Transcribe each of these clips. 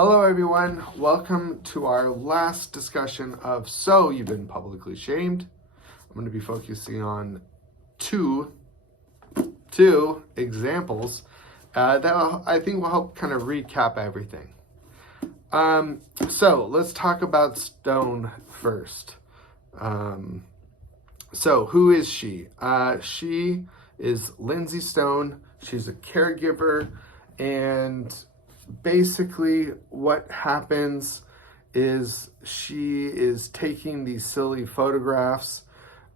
Hello everyone, welcome to our last discussion of So You've Been Publicly Shamed. I'm going to be focusing on two examples that I think will help kind of recap everything. So let's talk about Stone first. So who is she? She is Lindsay Stone. She's a caregiver, and basically what happens is she is taking these silly photographs.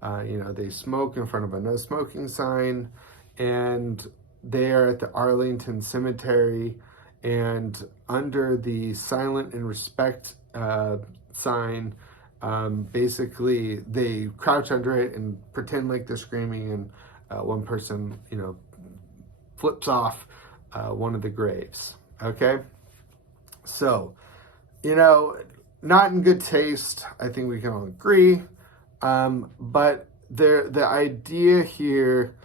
They smoke in front of a no smoking sign, and they are at the Arlington Cemetery, and under the silent and respect sign, basically they crouch under it and pretend like they're screaming, and one person flips off one of the graves. Okay, so, not in good taste, I think we can all agree, but the idea here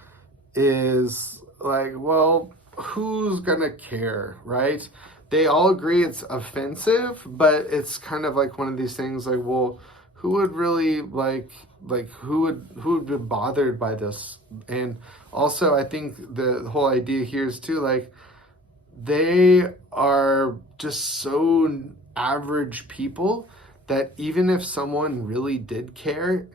is like, well, who's gonna care, right? They all agree it's offensive, but it's kind of like one of these things like, well, who would really who would be bothered by this? And also, I think the whole idea here is too, like, they are just so average people that even if someone really did care,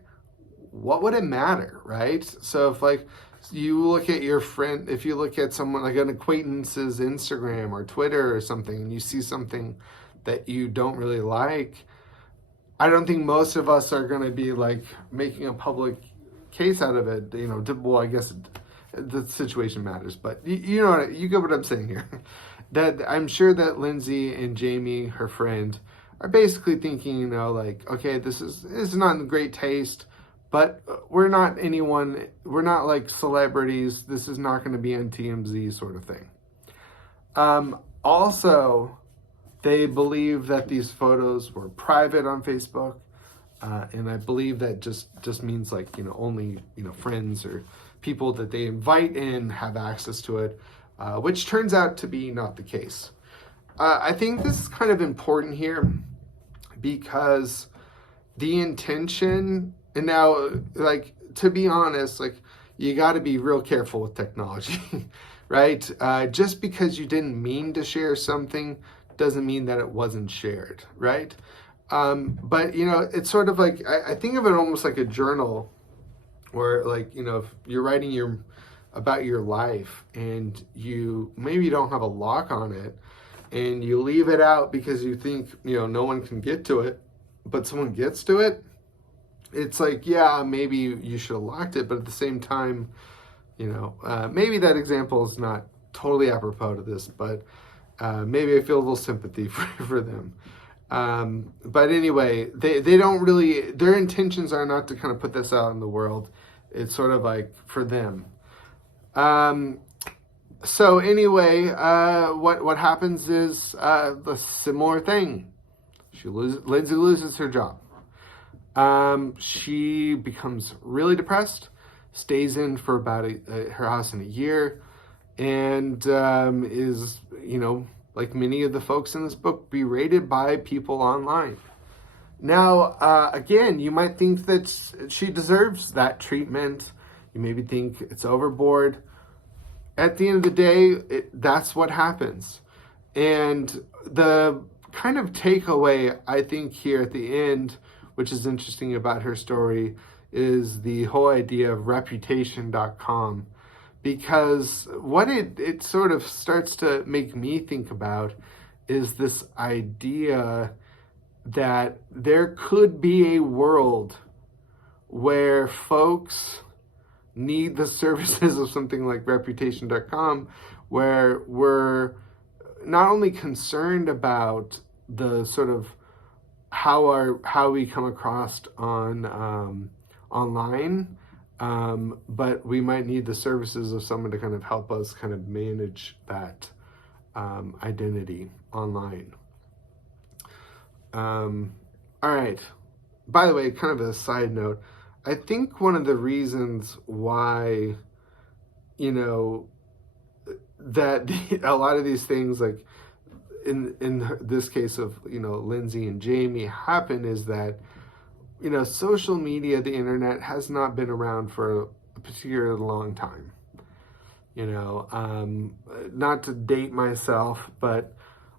what would it matter, right? So if you look at your friend, if you look at someone like an acquaintance's Instagram or Twitter or something, and you see something that you don't really like, I don't think most of us are going to be making a public case out of it. Well, I guess the situation matters, but you get what I'm saying here. That I'm sure that Lindsay and Jamie, her friend, are basically thinking, okay, this is not in great taste, but we're not like celebrities. This is not going to be on TMZ sort of thing. Also, they believe that these photos were private on Facebook, and I believe that just means only friends or people that they invite in have access to it, which turns out to be not the case. I think this is kind of important here because the intention, and now, to be honest, you got to be real careful with technology, right? Just because you didn't mean to share something doesn't mean that it wasn't shared, right? But it's sort of like, I think of it almost like a journal, where if you're writing about your life and you maybe don't have a lock on it and you leave it out because you think no one can get to it, but someone gets to it, it's like, yeah, maybe you should have locked it, but at the same time, maybe that example is not totally apropos to this, but maybe I feel a little sympathy for them. But anyway, they don't really, their intentions are not to kind of put this out in the world. It's sort of like for them. So anyway, what happens is the similar thing. Lindsay loses her job. She becomes really depressed, stays in for about her house in a year, and is, like many of the folks in this book, berated by people online. Now, again, you might think that she deserves that treatment. You maybe think it's overboard. At the end of the day, that's what happens. And the kind of takeaway, I think, here at the end, which is interesting about her story, is the whole idea of reputation.com. Because what it sort of starts to make me think about is this idea that there could be a world where folks need the services of something like reputation.com, where we're not only concerned about the sort of how we come across on online, but we might need the services of someone to kind of help us kind of manage that identity online. All right. By the way, kind of a side note, I think one of the reasons why, that a lot of these things, in this case of, Lindsay and Jamie, happened is that, social media, the internet, has not been around for a particularly long time. Not to date myself, but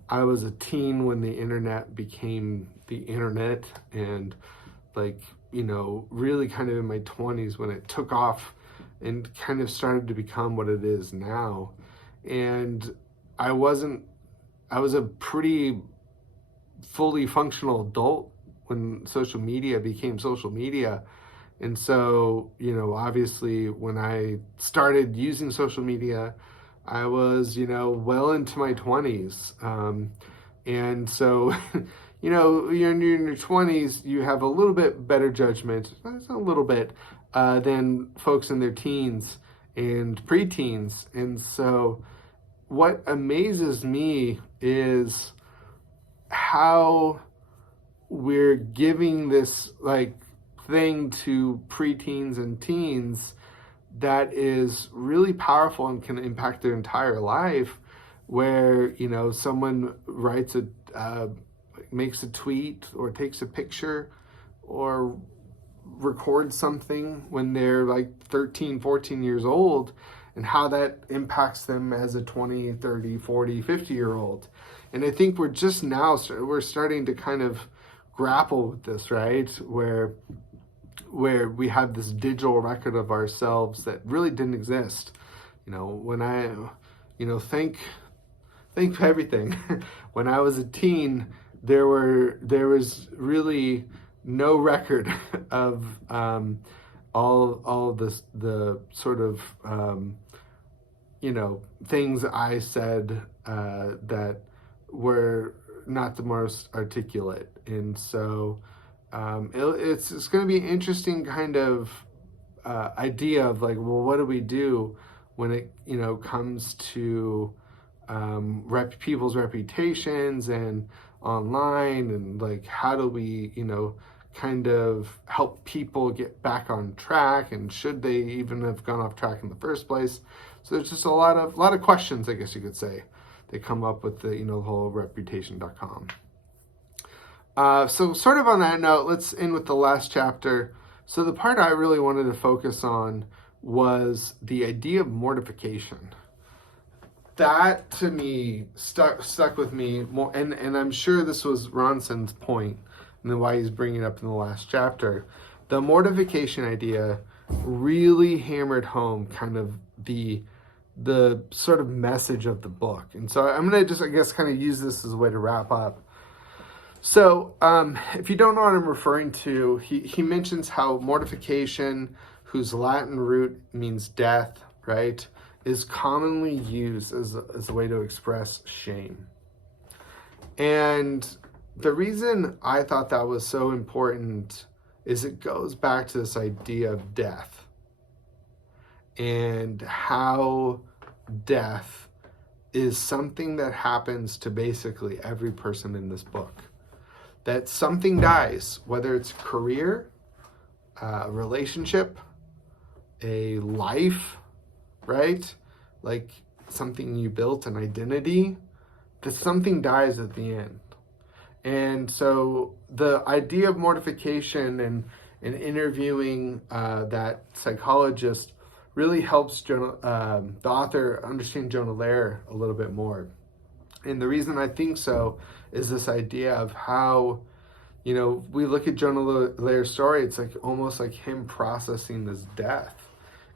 I was a teen when the internet became the internet, and really kind of in my 20s when it took off and kind of started to become what it is now. And I was a pretty fully functional adult when social media became social media. And so, obviously when I started using social media, I was, well into my 20s. And so, you're in your 20s, you have a little bit better judgment, a little bit, than folks in their teens and preteens. And so what amazes me is how we're giving this thing to preteens and teens that is really powerful and can impact their entire life, where someone writes makes a tweet or takes a picture or records something when they're 13, 14 years old, and how that impacts them as a 20, 30, 40, 50-year-old. And I think we're just now, we're starting to kind of grapple with this, right? Where we have this digital record of ourselves that really didn't exist. When I, think everything. When I was a teen, there was really no record of all this, the sort of things I said that were not the most articulate. And so it's going to be an interesting kind of idea of what do we do when it comes to people's reputations and online, and how do we kind of help people get back on track, and should they even have gone off track in the first place? So there's just a lot of questions, I guess you could say, that come up with the whole reputation.com. So sort of on that note, let's end with the last chapter. So the part I really wanted to focus on was the idea of mortification. That to me stuck with me more, and I'm sure this was Ronson's point, and then why he's bringing it up in the last chapter. The mortification idea really hammered home kind of the sort of message of the book. And so I'm going to just, I guess, kind of use this as a way to wrap up. So if you don't know what I'm referring to, he mentions how mortification, whose Latin root means death, right, is commonly used as a way to express shame. And the reason I thought that was so important is it goes back to this idea of death, and how death is something that happens to basically every person in this book. That something dies, whether it's career, a relationship, a life, right? Something you built, an identity, that something dies at the end. And so the idea of mortification and interviewing that psychologist really helps the author understand Jonah Lehrer a little bit more. And the reason I think so is this idea of how, we look at Jonah Lehrer's story, it's almost like him processing this death.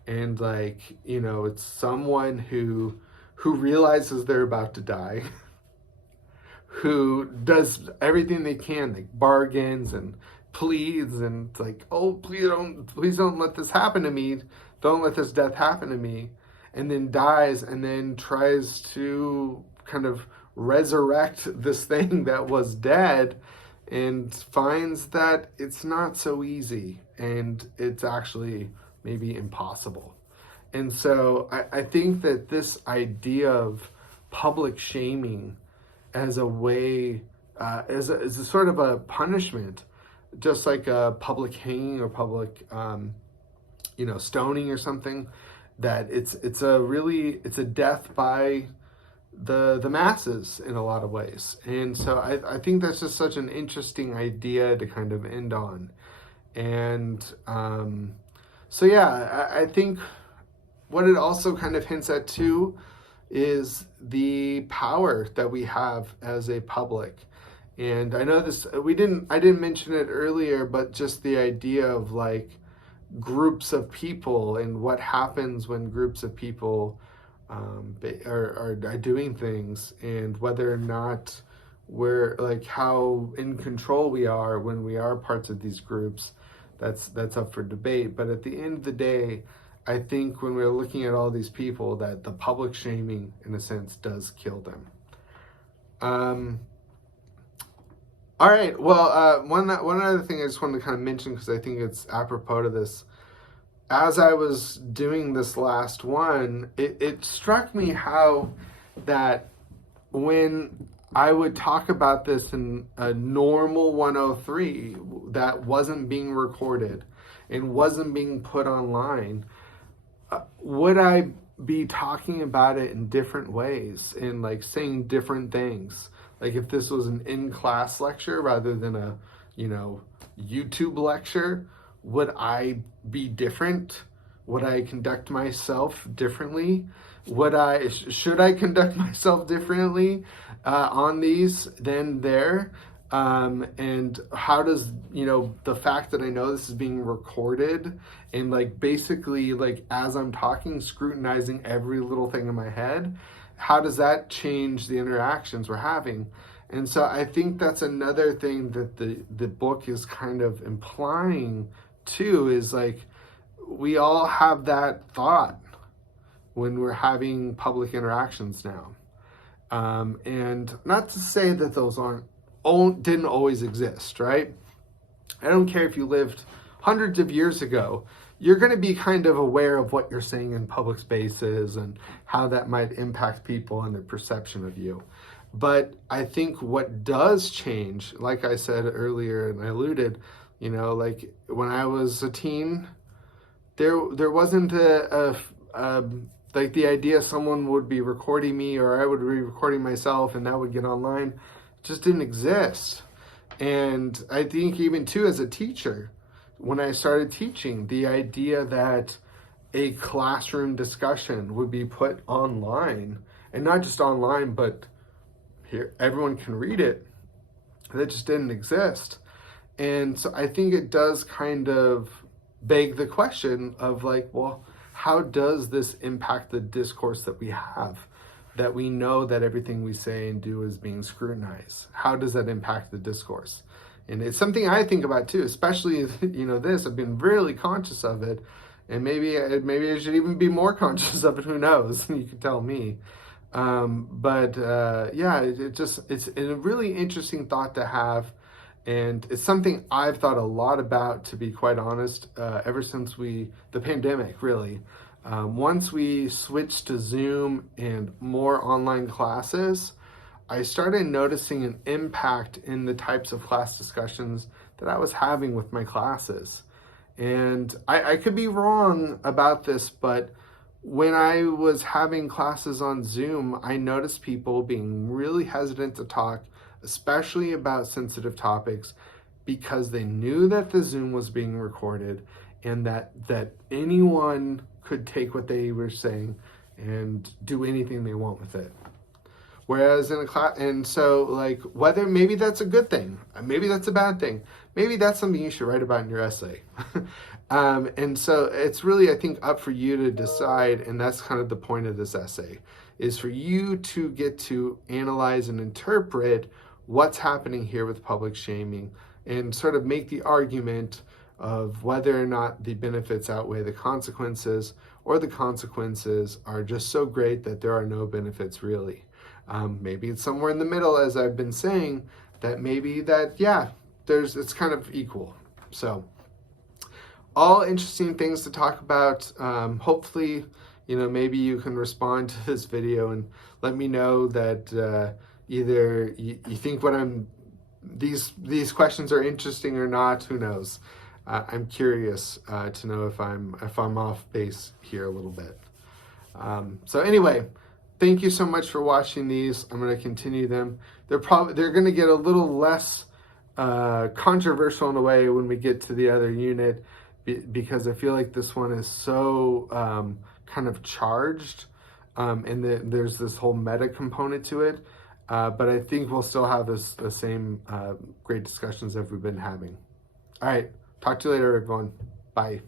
And it's someone who realizes they're about to die, who does everything they can, bargains and pleads, and oh, please don't let this happen to me. Don't let this death happen to me. And then dies, and then tries to kind of resurrect this thing that was dead, and finds that it's not so easy, and it's actually maybe impossible. And so I think that this idea of public shaming as a way, as a sort of a punishment, just like a public hanging or public, stoning or something, that it's a death by the masses in a lot of ways. And so I think that's just such an interesting idea to kind of end on. And so yeah, I think what it also kind of hints at too is the power that we have as a public. And I know this I didn't mention it earlier, but just the idea of like groups of people and what happens when groups of people are doing things, and whether or not we're like how in control we are when we are parts of these groups. That's up for debate. But at the end of the day, I think when we're looking at all these people, that the public shaming, in a sense, does kill them. All right. Well, one other thing I just wanted to kind of mention, because I think it's apropos to this. As I was doing this last one, it struck me how that when I would talk about this in a normal 103 that wasn't being recorded and wasn't being put online, would I be talking about it in different ways and like saying different things? Like if this was an in-class lecture rather than a, YouTube lecture, would I be different? Would I conduct myself differently? Should I conduct myself differently on these than there? And how does, the fact that I know this is being recorded and like basically like as I'm talking, scrutinizing every little thing in my head, how does that change the interactions we're having? And so I think that's another thing that the book is kind of implying too, is like we all have that thought when we're having public interactions now. And not to say that those didn't always exist, right? I don't care if you lived hundreds of years ago, you're going to be kind of aware of what you're saying in public spaces and how that might impact people and their perception of you. But I think what does change, like I said earlier and I alluded, like when I was a teen, there wasn't like the idea someone would be recording me or I would be recording myself and that would get online. It just didn't exist. And I think even too as a teacher, when I started teaching, the idea that a classroom discussion would be put online, and not just online, but here everyone can read it, that just didn't exist. And so I think it does kind of beg the question of like, well, how does this impact the discourse that we have? That we know that everything we say and do is being scrutinized. How does that impact the discourse? And it's something I think about too, especially, I've been really conscious of it. And maybe I should even be more conscious of it. Who knows? You can tell me. It's a really interesting thought to have. And it's something I've thought a lot about, to be quite honest, ever since the pandemic, really. Once we switched to Zoom and more online classes, I started noticing an impact in the types of class discussions that I was having with my classes. And I could be wrong about this, but when I was having classes on Zoom, I noticed people being really hesitant to talk, especially about sensitive topics, because they knew that the Zoom was being recorded and that anyone could take what they were saying and do anything they want with it. Whereas in a class, and so like whether maybe that's a good thing, maybe that's a bad thing, maybe that's something you should write about in your essay. And so it's really, I think, up for you to decide, and that's kind of the point of this essay, is for you to get to analyze and interpret what's happening here with public shaming and sort of make the argument of whether or not the benefits outweigh the consequences, or the consequences are just so great that there are no benefits really. Maybe it's somewhere in the middle, as I've been saying, that maybe that, it's kind of equal. So all interesting things to talk about. Hopefully, maybe you can respond to this video and let me know that either you think these questions are interesting or not. Who knows? I'm curious to know if I'm off base here a little bit. So anyway, thank you so much for watching these. I'm going to continue them. They're going to get a little less controversial in a way when we get to the other unit, because I feel like this one is so kind of charged, and there's this whole meta component to it. But I think we'll still have the same great discussions that we've been having. All right, talk to you later, everyone. Bye.